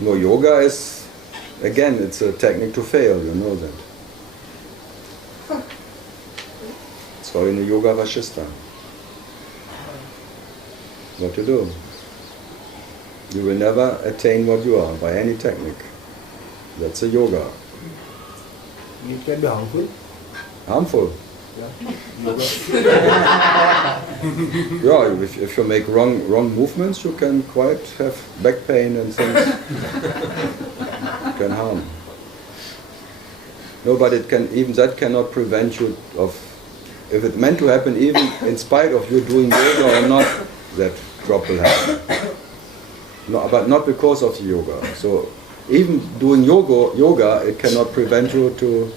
No, yoga is, again, it's a technique to fail, you know that. It's called in the Yoga Vashista. What to do? You will never attain what you are by any technique. That's a yoga. It can be harmful. Harmful? Yeah. Yoga. Yeah, if you make wrong movements, you can quite have back pain and things. Can harm. No, but it can, even that cannot prevent you of, if it's meant to happen, even in spite of you doing yoga or not, that drop will happen. No, but not because of the yoga. So even doing yoga, it cannot prevent you to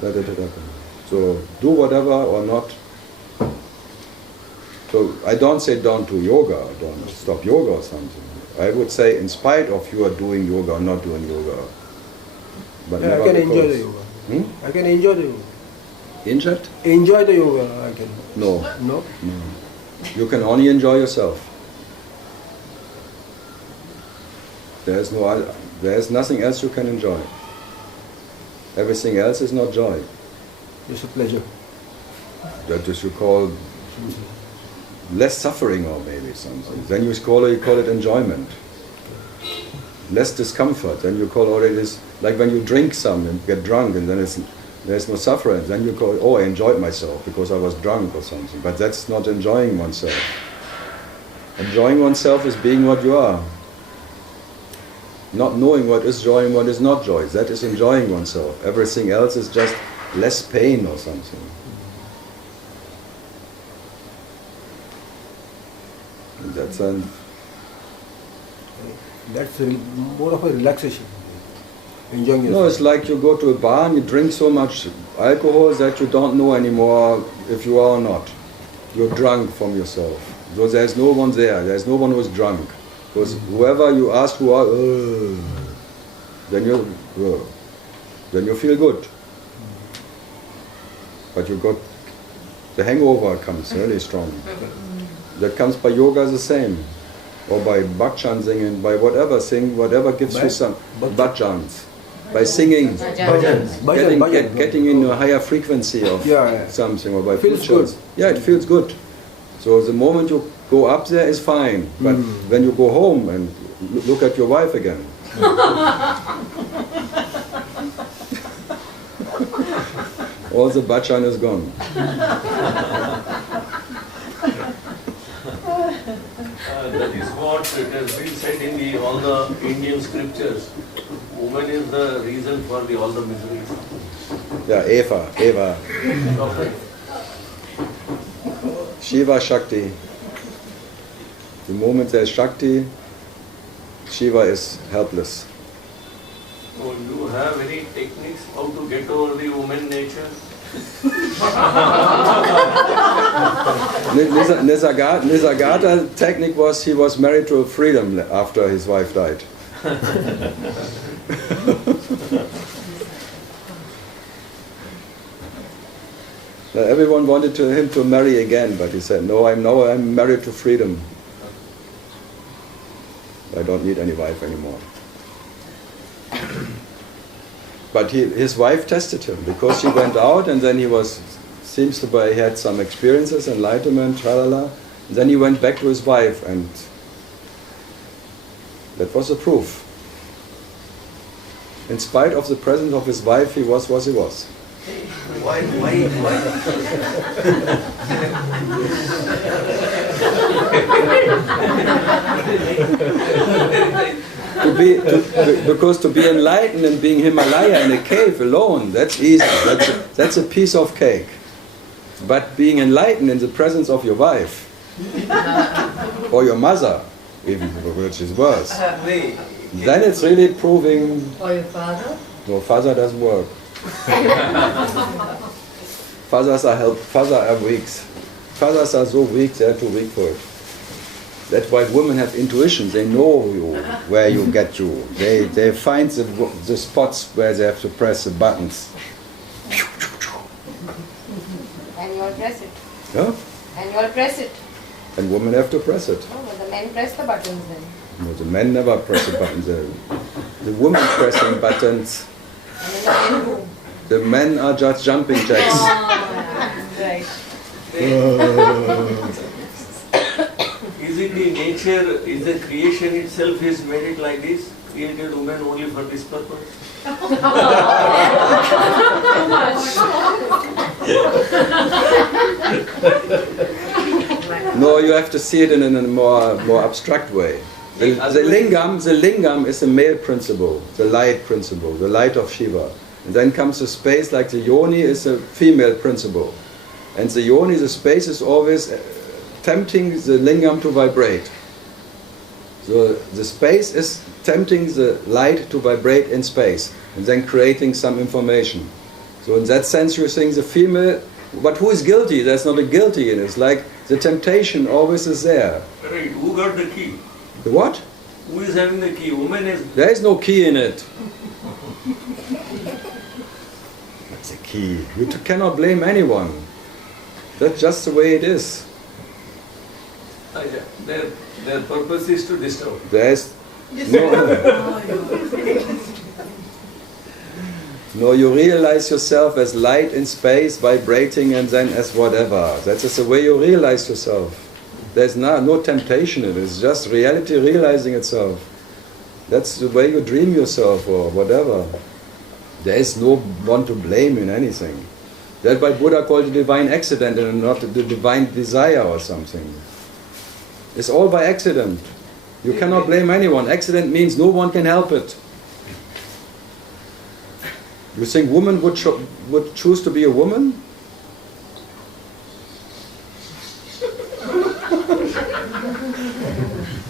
let it happen. So do whatever or not. So I don't say don't do yoga, don't stop yoga or something. I would say in spite of you are doing yoga or not doing yoga. But Yeah, I can enjoy the yoga. I can enjoy the yoga. Injured? Enjoy the yoga, I can. No. No? No. You can only enjoy yourself. There is nothing else you can enjoy. Everything else is not joy. It's a pleasure. That is you call less suffering or maybe something. Then you call it enjoyment. Less discomfort. Then you call already this, like when you drink some and get drunk and then there's no suffering. Then you call, oh, I enjoyed myself because I was drunk or something. But that's not enjoying oneself. Enjoying oneself is being what you are. Not knowing what is joy and what is not joy. That is enjoying oneself. Everything else is just less pain or something. And that's more of a relaxation. Enjoying yourself. No, it's like you go to a bar and you drink so much alcohol that you don't know anymore if you are or not. You're drunk from yourself. So there's no one there. There's no one who's drunk. Because whoever you ask who are, then you feel good. But you got, the hangover comes really strong. That comes by yoga the same. Or by bhajan singing, by whatever, whatever gives you some bhajans. By singing, getting in a higher frequency of something, or by feels good. Yeah, it feels good. So the moment you go up there is fine, but when you go home and look at your wife again, all the bhajan is gone. That is what it has been said in all the Indian scriptures. Woman is the reason for all the miseries. Yeah, Eva. Shiva Shakti. The moment there's Shakti, Shiva is helpless. So do you have any techniques how to get over the woman nature? Nisargada's technique was he was married to a freedom after his wife died. Everyone wanted him to marry again, but he said, no, I'm married to freedom. I don't need any wife anymore. But his wife tested him, because he went out and then he had some experiences, enlightenment, tralala. Then he went back to his wife, and that was the proof. In spite of the presence of his wife, he was what he was. Why? Because to be enlightened and being Himalaya in a cave alone, that's easy. That's a piece of cake. But being enlightened in the presence of your wife, or your mother, even which is worse, then it's really proving. Or your father? No, father doesn't work. Fathers are weak. Fathers are so weak, they are too weak for it. That's why women have intuition. They know where you get you. They find the spots where they have to press the buttons. And you all press it. Yeah? And you all press it. And women have to press it. Oh, but the men press the buttons then. No, the men never press a button. The women pressing buttons. The men are just jumping jacks. Right. Is it the nature, is the creation itself is made it like this? Created women only for this purpose? No, you have to see it in a more abstract way. The lingam is a male principle, the light of Shiva. And then comes the space, like the yoni is a female principle. And the yoni, the space, is always tempting the lingam to vibrate. So the space is tempting the light to vibrate in space, and then creating some information. So in that sense you think the female, but who is guilty? There's not a guilty in it. It's like the temptation always is there. Right, who got the key? The what? Who is having the key? Woman is... There is no key in it. That's a key. You cannot blame anyone. That's just the way it is. Their purpose is to disturb. There's no... No, you realize yourself as light in space, vibrating, and then as whatever. That's just the way you realize yourself. There's no temptation in it. It's just reality realizing itself. That's the way you dream yourself or whatever. There is no one to blame in anything. That's why Buddha called it divine accident and not the divine desire or something. It's all by accident. You cannot blame anyone. Accident means no one can help it. You think women would choose to be a woman?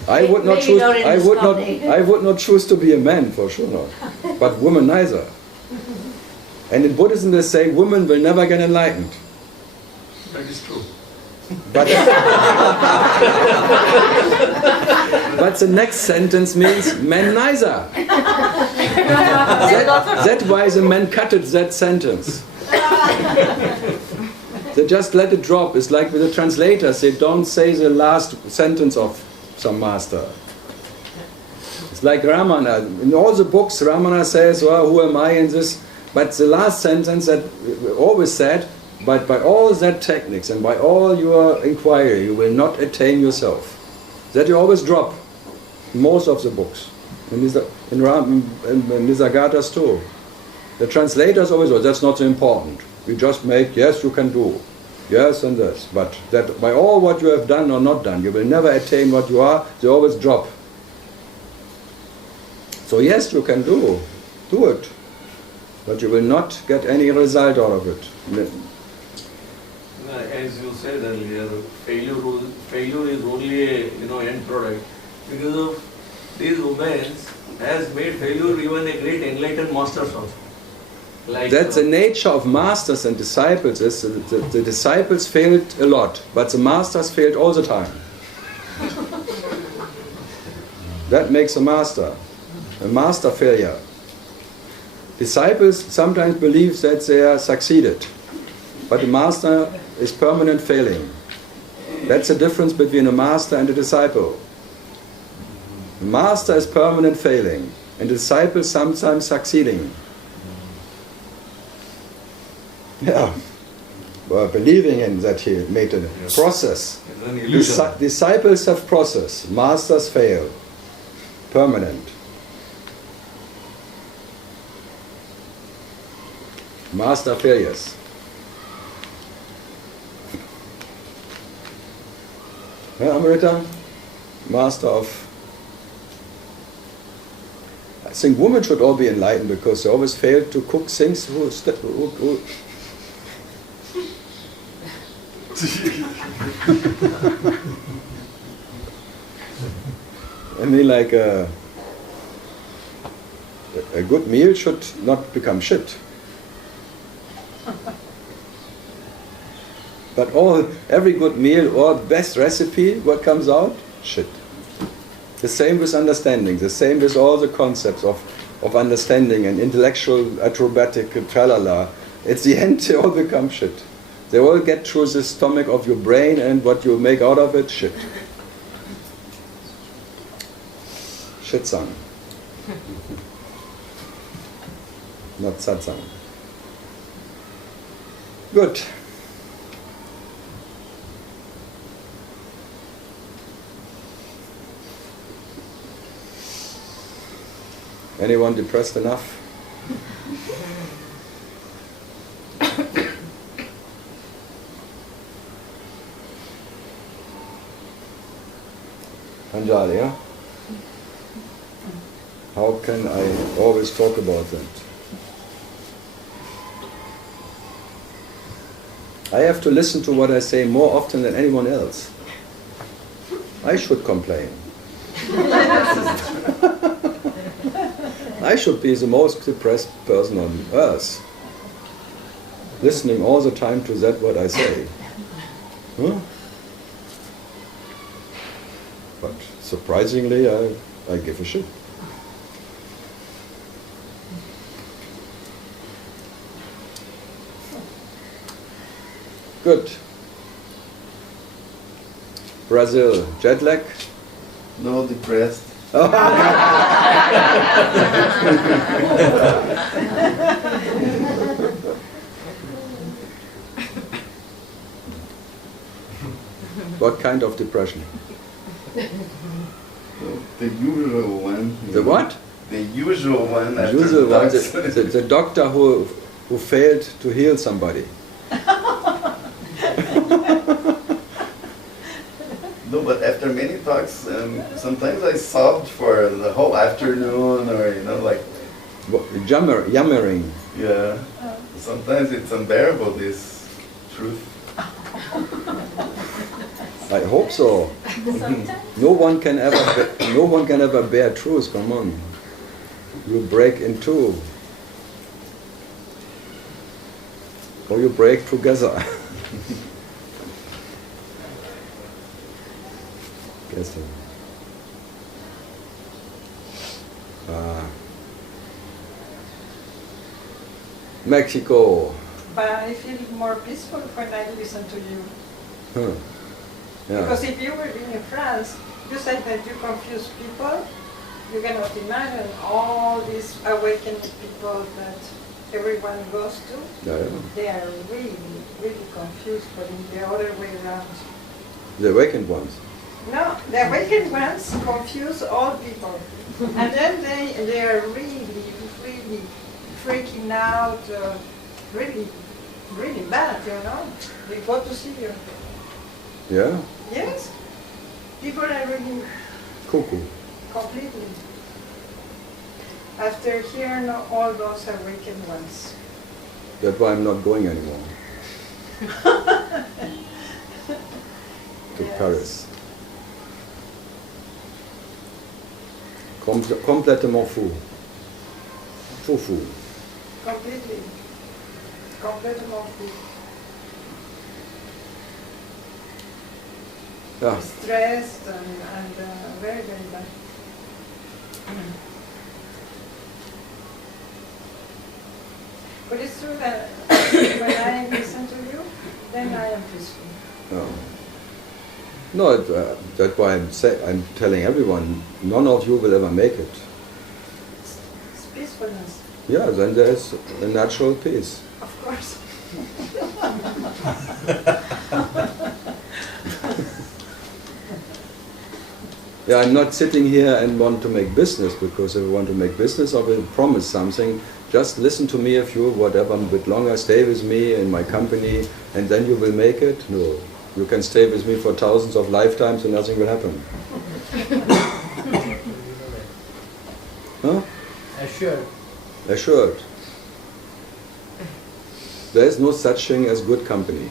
I would not choose. I would not choose to be a man, for sure not. But woman neither. And in Buddhism they say women will never get enlightened. That is true. But the next sentence means men neither. That's why the men cutted that sentence. They just let it drop. It's like with the translators, they don't say the last sentence of some master. It's like Ramana. In all the books, Ramana says, well, who am I in this? But the last sentence that always said, but by all that techniques and by all your inquiry, you will not attain yourself. That you always drop in most of the books. In Nisargada's too. The translators always say, that's not so important. You just make, yes, you can do. Yes, and this. But that by all what you have done or not done, you will never attain what you are. They always drop. So yes, you can do it. But you will not get any result out of it. As you said earlier, failure is only a end product. Because of these women has made failure even a great enlightened masters also. Like that's the nature of masters and disciples. Is the disciples failed a lot, but the masters failed all the time. That makes a master failure. Disciples sometimes believe that they are succeeded, but the master is permanent failing. That's the difference between a master and a disciple. The master is permanent failing, and the disciple sometimes succeeding. Yeah, well, believing in that he made a process. Disciples have process, masters fail. Permanent. Master failures. Yeah, Amrita, master of... I think women should all be enlightened because they always fail to cook things who I mean, like a good meal should not become shit. But every good meal or best recipe, what comes out? Shit. The same with understanding, the same with all the concepts of understanding and intellectual acrobatic tralala. At the end, they all become shit. They all get through the stomach of your brain, and what you make out of it, shit. Shitsang. Not satsang. Good. Anyone depressed enough? Anjali, yeah? How can I always talk about that? I have to listen to what I say more often than anyone else. I should complain. I should be the most depressed person on earth, listening all the time to that what I say. Huh? But surprisingly, I give a shit. Good. Brazil, jet lag? No, depressed. What kind of depression? The usual one. The what? The usual one. The after usual the one, dogs. the doctor who failed to heal somebody. No, but after many talks, sometimes I sobbed for the whole afternoon, or like, Yammering. yeah. Sometimes it's unbearable, this truth. I hope so. No one can ever bear truth. Come on, you break in two, or you break together. Yes, sir. Mexico. But I feel more peaceful when I listen to you. Huh. Yeah. Because if you were in France, you said that you confuse people. You cannot imagine all these awakened people that everyone goes to. Yeah. They are really, really confused, but in the other way around. The awakened ones. No, the awakened ones confuse all people. And then they are really, really freaking out, really, really bad, you know. They go to see you. Yeah. Yes. People are really Cuckoo. completely. After hearing all those awakened ones. That's why I'm not going anymore to Yes. Paris. Complètement fou. Fou. Completely. Complètement fou. Yeah. Stressed and very, very bad. But it's true that when I listen to you, then I am peaceful. No, that's why I'm telling everyone, none of you will ever make it. It's peacefulness, Yeah, then there's a natural peace. of course. Yeah, I'm not sitting here and want to make business, because if I want to make business, I will promise something. Just listen to me if you, whatever, a bit longer, stay with me in my company, and then you will make it. No, you can stay with me for thousands of lifetimes and nothing will happen. Huh? Assured. Assured. There is no such thing as good company.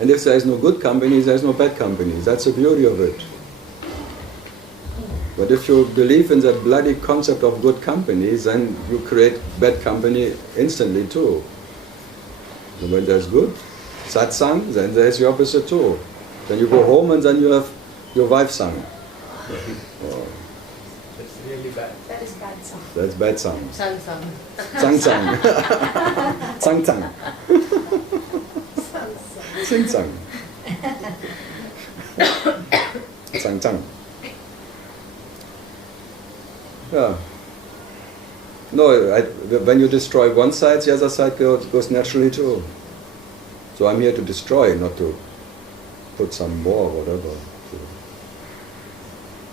And if there is no good company, there is no bad company. That's the beauty of it. But if you believe in that bloody concept of good company, then you create bad company instantly too. And when there's good satsang, then there's the opposite too. Then you go home and then you have your wife sang. Oh, That's really bad. That is bad song. that's bad sang. Sun song. Sang sang. Sang sang. Sun song. Sing Zang. Zang Zang. Yeah. No, when you destroy one side, the other side goes naturally too. So I'm here to destroy, not to put some more, whatever.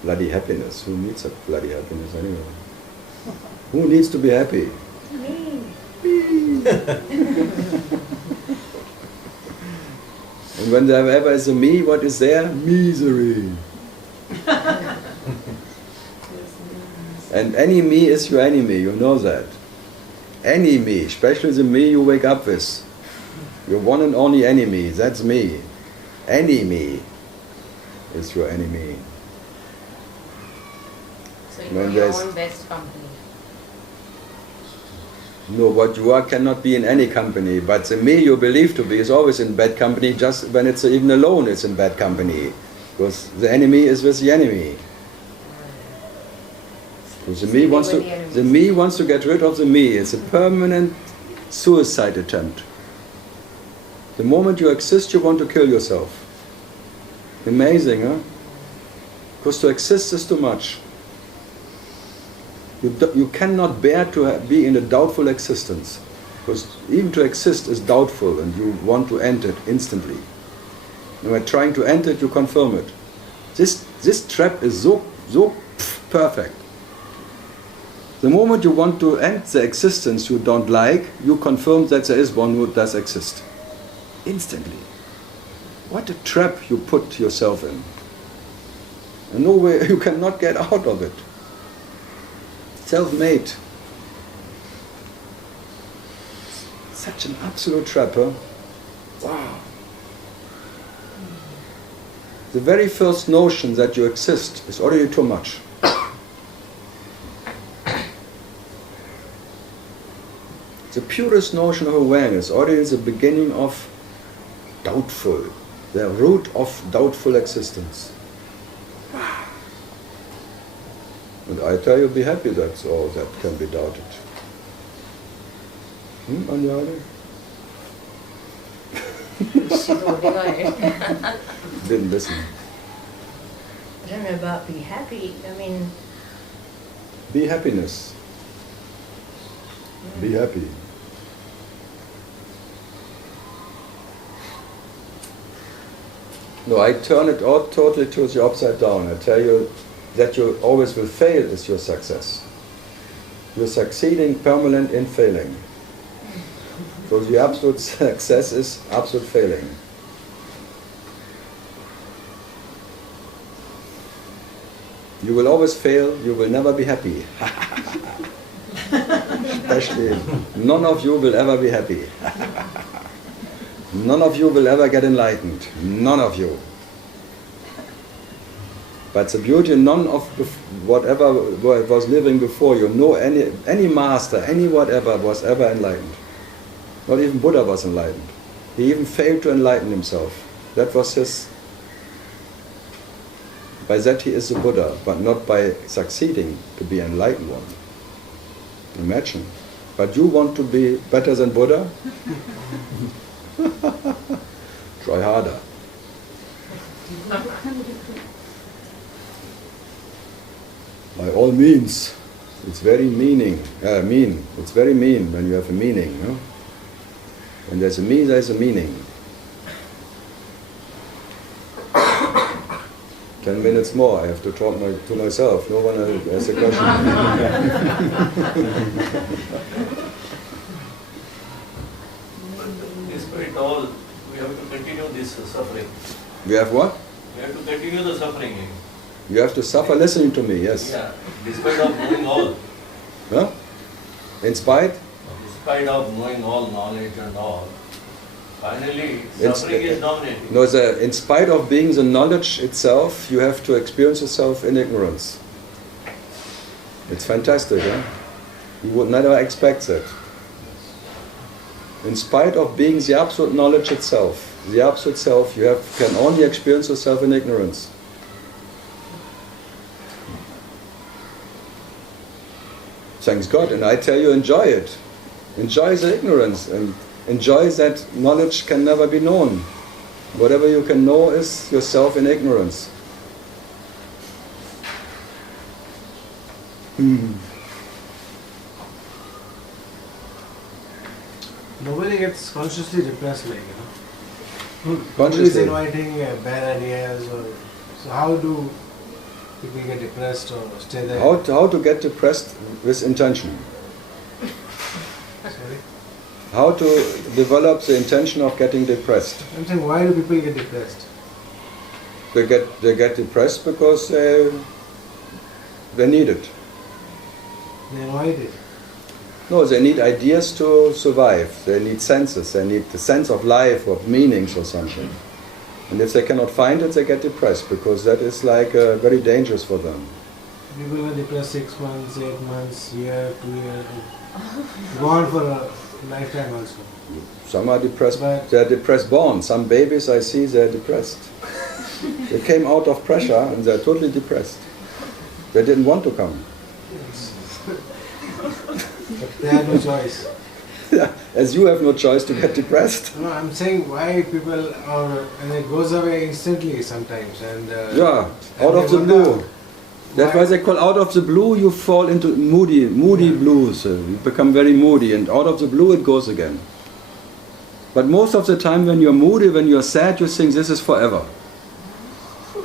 Bloody happiness. Who needs a bloody happiness anyway? Who needs to be happy? Me. And when there ever is a me, what is there? Misery. And any me is your enemy, you know that. Any me, especially the me you wake up with. Your one and only enemy, that's me. Any me is your enemy. So When you are your there's- own best company. No, what you are cannot be in any company, but the me you believe to be is always in bad company, just when it's even alone it's in bad company. Because the enemy is with the enemy. So the me wants to get rid of the me. It's a permanent suicide attempt. The moment you exist, you want to kill yourself. Amazing, huh? Because to exist is too much. You cannot bear to be in a doubtful existence. Because even to exist is doubtful and you want to end it instantly. And by trying to end it, you confirm it. This trap is so perfect. The moment you want to end the existence you don't like, you confirm that there is one who does exist. Instantly. What a trap you put yourself in. And no way, you cannot get out of it. Self-made. Such an absolute trap, huh? Wow. The very first notion that you exist is already too much. The purest notion of awareness already is the beginning of doubtful, the root of doubtful existence. And I tell you, be happy that's all that can be doubted. Anjali? Didn't listen. I don't know about be happy. I mean, Be happiness. Be happy. No, I turn it all totally to the upside down. I tell you that you always will fail is your success. You're succeeding permanent in failing. So the absolute success is absolute failing. You will always fail, you will never be happy. Especially, none of you will ever be happy. None of you will ever get enlightened. None of you. But the beauty, none of whatever was living before you, no any master, any whatever was ever enlightened. Not even Buddha was enlightened. He even failed to enlighten himself. That was his. By that he is the Buddha, but not by succeeding to be an enlightened one. Imagine. But you want to be better than Buddha? Try harder. By all means, it's very mean. It's very mean when you have a meaning. No? When there's a me, there's a meaning. 10 minutes more, I have to talk to myself. No one has a question. Despite all, we have to continue this suffering. We have what? We have to continue the suffering. You have to suffer listening to me, yes. Yeah, despite of knowing all. Huh? In spite? Despite of knowing all knowledge and all, finally suffering is dominating. No, in spite of being the knowledge itself, you have to experience yourself in ignorance. It's fantastic, huh? You would never expect that. In spite of being the absolute knowledge itself, the absolute self, can only experience yourself in ignorance. Thanks God, and I tell you, enjoy it. Enjoy the ignorance, and enjoy that knowledge can never be known. Whatever you can know is yourself in ignorance. Nobody gets consciously depressed, like, Nobody's Consciously. inviting bad ideas, or so how do people get depressed or stay there? How to get depressed with intention? Sorry? How to develop the intention of getting depressed? I'm saying, why do people get depressed? They get depressed because they need it. They avoid it. No, they need ideas to survive. They need senses. They need the sense of life, of meanings or something. And if they cannot find it, they get depressed because that is like very dangerous for them. People are depressed 6 months, 8 months, year, 2 years, go on for a lifetime also. Some are depressed. But- They are depressed born. Some babies I see, they are depressed. They came out of pressure and they are totally depressed. They didn't want to come. But they have no choice. As you have no choice to get depressed. No, I'm saying why people are, and it goes away instantly sometimes. And Yeah, and out they of the wonder blue. That's why they call out of the blue you fall into moody blues. You become very moody and out of the blue it goes again. But most of the time when you're moody, when you're sad, you think this is forever.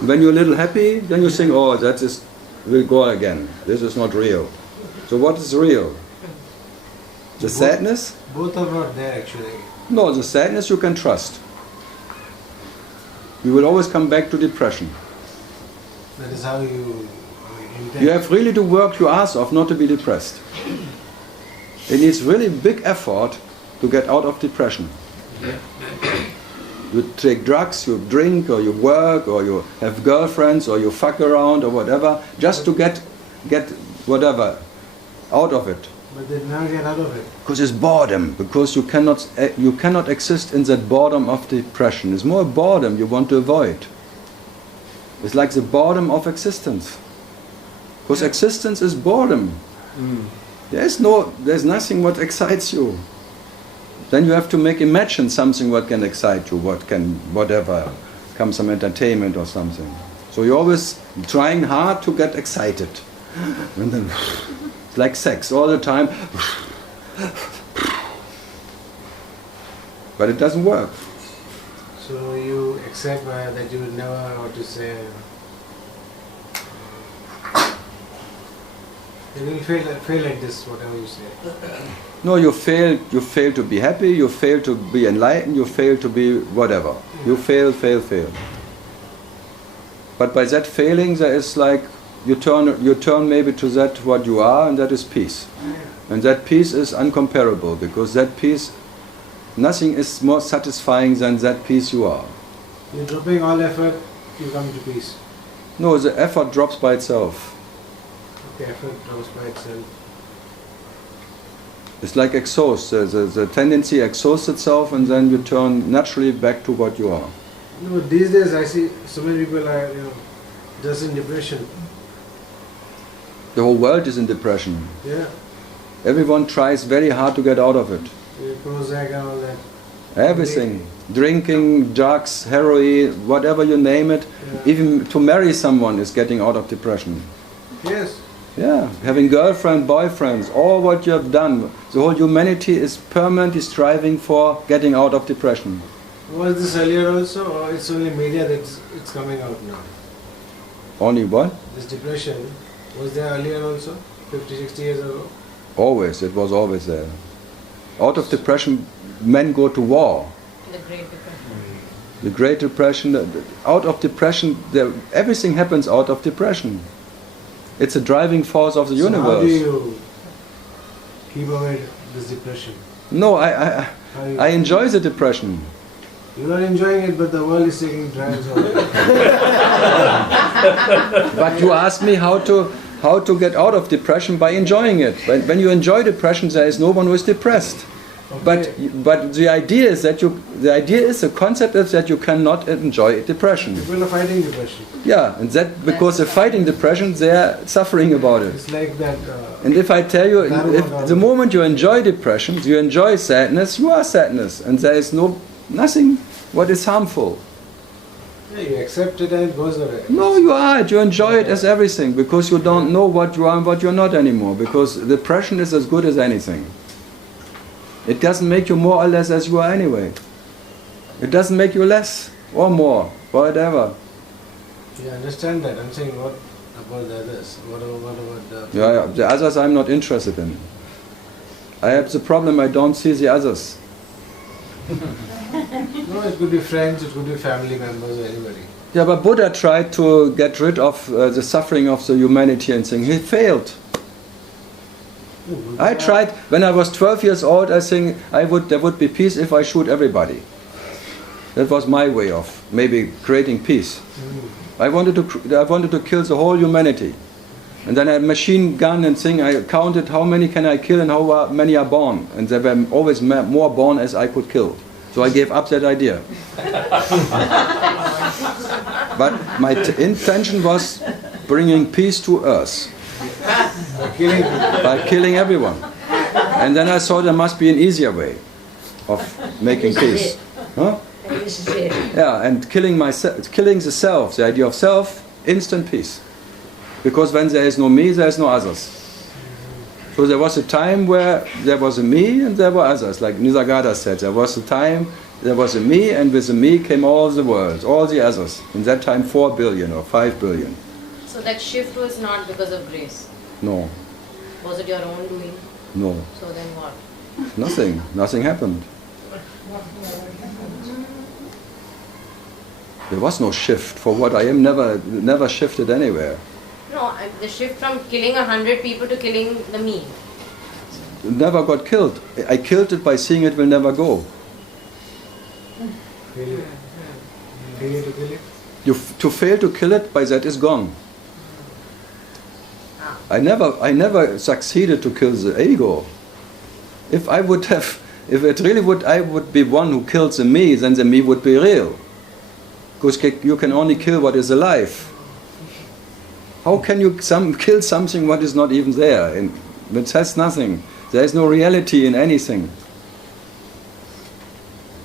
When you're a little happy, then you think, oh, that is will go again. This is not real. So what is real? The sadness? Both are not there actually. No, the sadness you can trust. You will always come back to depression. That is how you intend. You have really to work your ass off not to be depressed. It needs really big effort to get out of depression. You take drugs, you drink, or you work, or you have girlfriends, or you fuck around, or whatever, just to get whatever out of it. But they never get out of it. Because it's boredom. Because you cannot exist in that boredom of depression. It's more boredom you want to avoid. It's like the boredom of existence. Because existence is boredom. There's nothing what excites you. Then you have to imagine something what can excite you, whatever, come some entertainment or something. So you're always trying hard to get excited. And then it's like sex all the time. But it doesn't work. So you accept that you will never, how to say, you will fail like this, whatever you say. No, you fail to be happy, you fail to be enlightened, you fail to be whatever. You fail. But by that failing there is like you turn maybe to that what you are, and that is peace. And that peace is uncomparable, because that peace, nothing is more satisfying than that peace you are. You're dropping all effort, you come to peace. No, the effort drops by itself. Okay, effort drops by itself. It's like exhaust. The tendency exhausts itself, and then you turn naturally back to what you are. No, these days I see so many people are, just in depression. The whole world is in depression. Yeah, Everyone tries very hard to get out of it. Prozac and all that. Everything. Drinking, drugs, heroin, whatever you name it. Yeah. Even to marry someone is getting out of depression. Yes. Yeah, having girlfriend, boyfriends, all what you have done. The whole humanity is permanently striving for getting out of depression. Was this earlier also, or it's only media that's it's coming out now? Only what? This depression, was there earlier also, 50, 60 years ago? Always, it was always there. Out of depression, men go to war. The Great Depression. The Great Depression, out of depression, everything happens out of depression. It's a driving force of the So universe. how do you keep away this depression? No, How you, I enjoy the depression. You are enjoying it, but the world is taking drives on it. But you ask me how to get out of depression by enjoying it. When you enjoy depression, there is no one who is depressed. Okay. But the idea is the concept is that you cannot enjoy depression. People are fighting depression. Yeah, and that because they're fighting depression, they are suffering about it. It's like that. And if I tell you, if the moment you enjoy depression, you enjoy sadness, you are sadness, and there is nothing what is harmful. Yeah, you accept it and it goes away. No, you are it. You enjoy it as everything because you don't know what you are and what you're not anymore. Because depression is as good as anything. It doesn't make you more or less as you are anyway. It doesn't make you less or more, whatever. You understand that? I'm saying, what about the others? What about the... Yeah, the others I'm not interested in. I have the problem I don't see the others. No, it could be friends, it could be family members, or anybody. Yeah, but Buddha tried to get rid of the suffering of the humanity and things. He failed. I tried, when I was 12 years old, I think there would be peace if I shoot everybody. That was my way of maybe creating peace. I wanted to kill the whole humanity. And then I had a machine gun and thing, I counted how many can I kill and how many are born. And there were always more born as I could kill. So I gave up that idea. But my intention was bringing peace to earth. By killing everyone. And then I thought there must be an easier way of making peace. Huh? This is it. Yeah, and killing the self, the idea of self, instant peace. Because when there is no me, there is no others. So there was a time where there was a me and there were others. Like Nisargadatta said, there was a time, there was a me, and with the me came all the worlds, all the others. In that time 4 billion or 5 billion. So that shift was not because of grace? No, Was it your own doing? no, So then what? nothing happened. There was no shift. For what I am, never shifted anywhere. No, the shift from killing 100 people to killing the me. Never got killed. I killed it by seeing it will never go. Failure to kill it? To fail to kill it, by that is gone. I never succeeded to kill the ego. If I would be one who kills the me, then the me would be real. Because you can only kill what is alive. How can you kill something what is not even there? It has nothing. There is no reality in anything.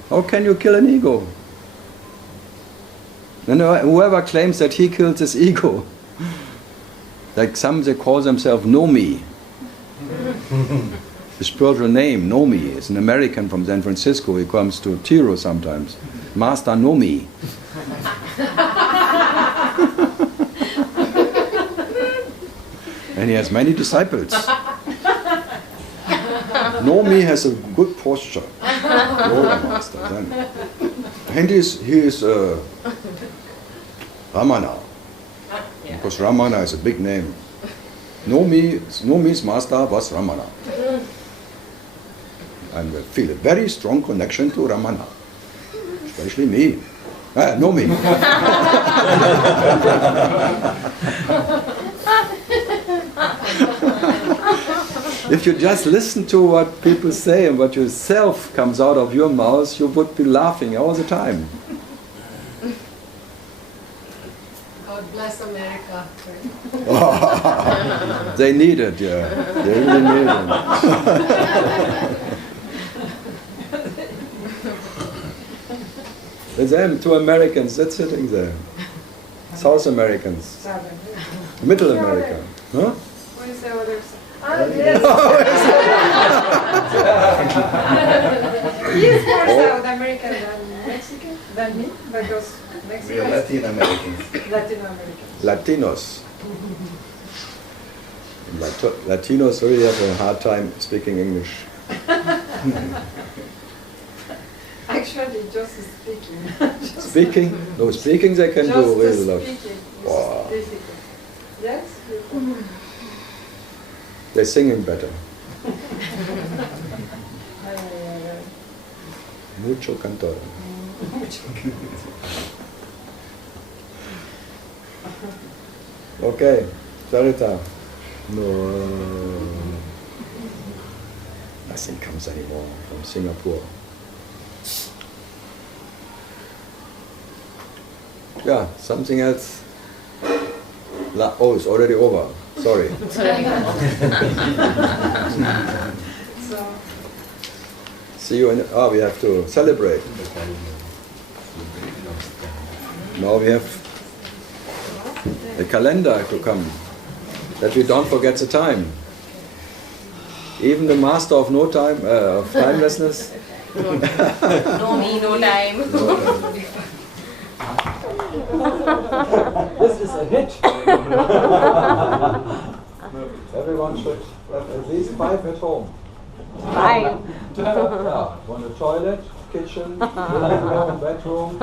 How can you kill an ego? And whoever claims that he killed his ego, like some, they call themselves Nomi. The spiritual name, Nomi, is an American from San Francisco. He comes to Tiro sometimes. Master Nomi. And he has many disciples. Nomi has a good posture. Yoga master. And he is Ramana. Because Ramana is a big name. Nomi's master was Ramana. And we feel a very strong connection to Ramana. Especially me. Nomi. If you just listen to what people say and what yourself comes out of your mouth, you would be laughing all the time. God bless America. They need it, yeah. They really need it. And then 2 Americans, that's sitting there. South Americans. Middle America. Huh? What is the other side? He is more South American than Mexican, than me, because We are Mexicans, Latin Americans. Latin Americans. Latinos. Latinos really have a hard time speaking English. Actually, just speaking. Speaking? No, speaking they can do really Just well. speaking Wow. is difficult. Yes? They're singing better. Mucho cantor. Okay, Sarita. No, nothing comes anymore from Singapore. Yeah, something else. Oh, it's already over. Sorry. So, See you in. We have to celebrate. Now we have a calendar to come, that we don't forget the time. Even the master of no time, of timelessness. No me, no time. This is a hit. Everyone should have at least 5 at home. 5. Yeah, one a toilet, kitchen, living room, bedroom.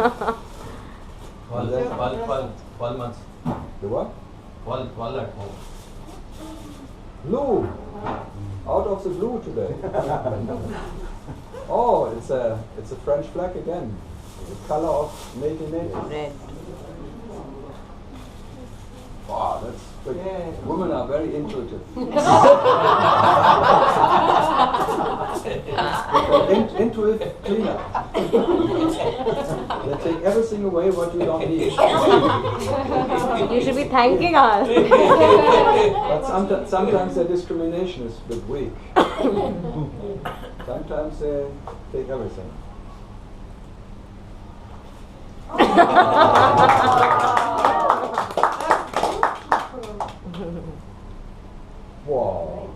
12 months. The what? 12 at home. Blue. Out of the blue today. Oh, it's a French flag again. The color of Neti. Red. Wow, that's good. Women are very intuitive. Intuitive cleaner. They take everything away what you don't need. You should be thanking us. But sometimes their discrimination is a bit weak. Sometimes they take everything. Wow.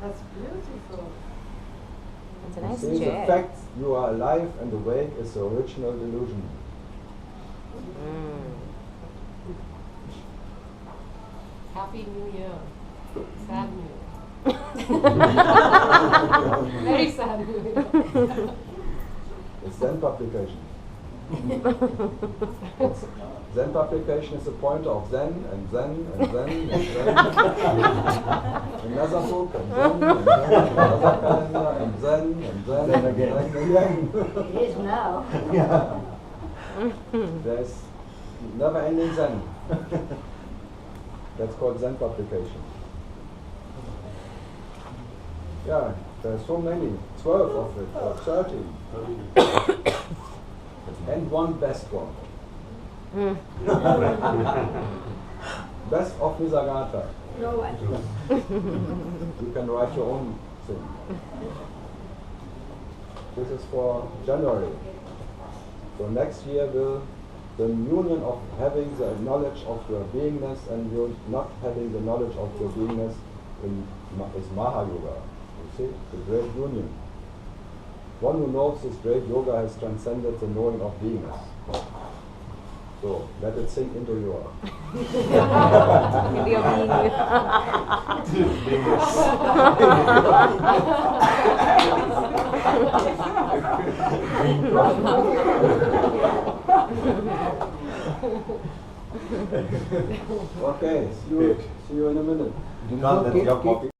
That's beautiful. It's a nice See, the chair. fact you are alive and awake is the original delusion. Happy New Year. Sad New Year. Very sad New Year. It's Zen publication. Zen publication is a pointer of Zen and Zen and Zen and Zen. Another book and Zen and Zen, another calendar and Zen and Zen and again. It is now. There's never ending Zen. That's called Zen publication. Yeah, there's so many, 12 of it, or 13. And one best one. Best of Nisargata. No one. You can write your own thing. This is for January. So next year will the union of having the knowledge of your beingness and you not having the knowledge of your beingness is Maha Yoga. You see, the great union. One who knows this great yoga has transcended the knowing of beingness. So let it sink into your Okay, see you in a minute. Keep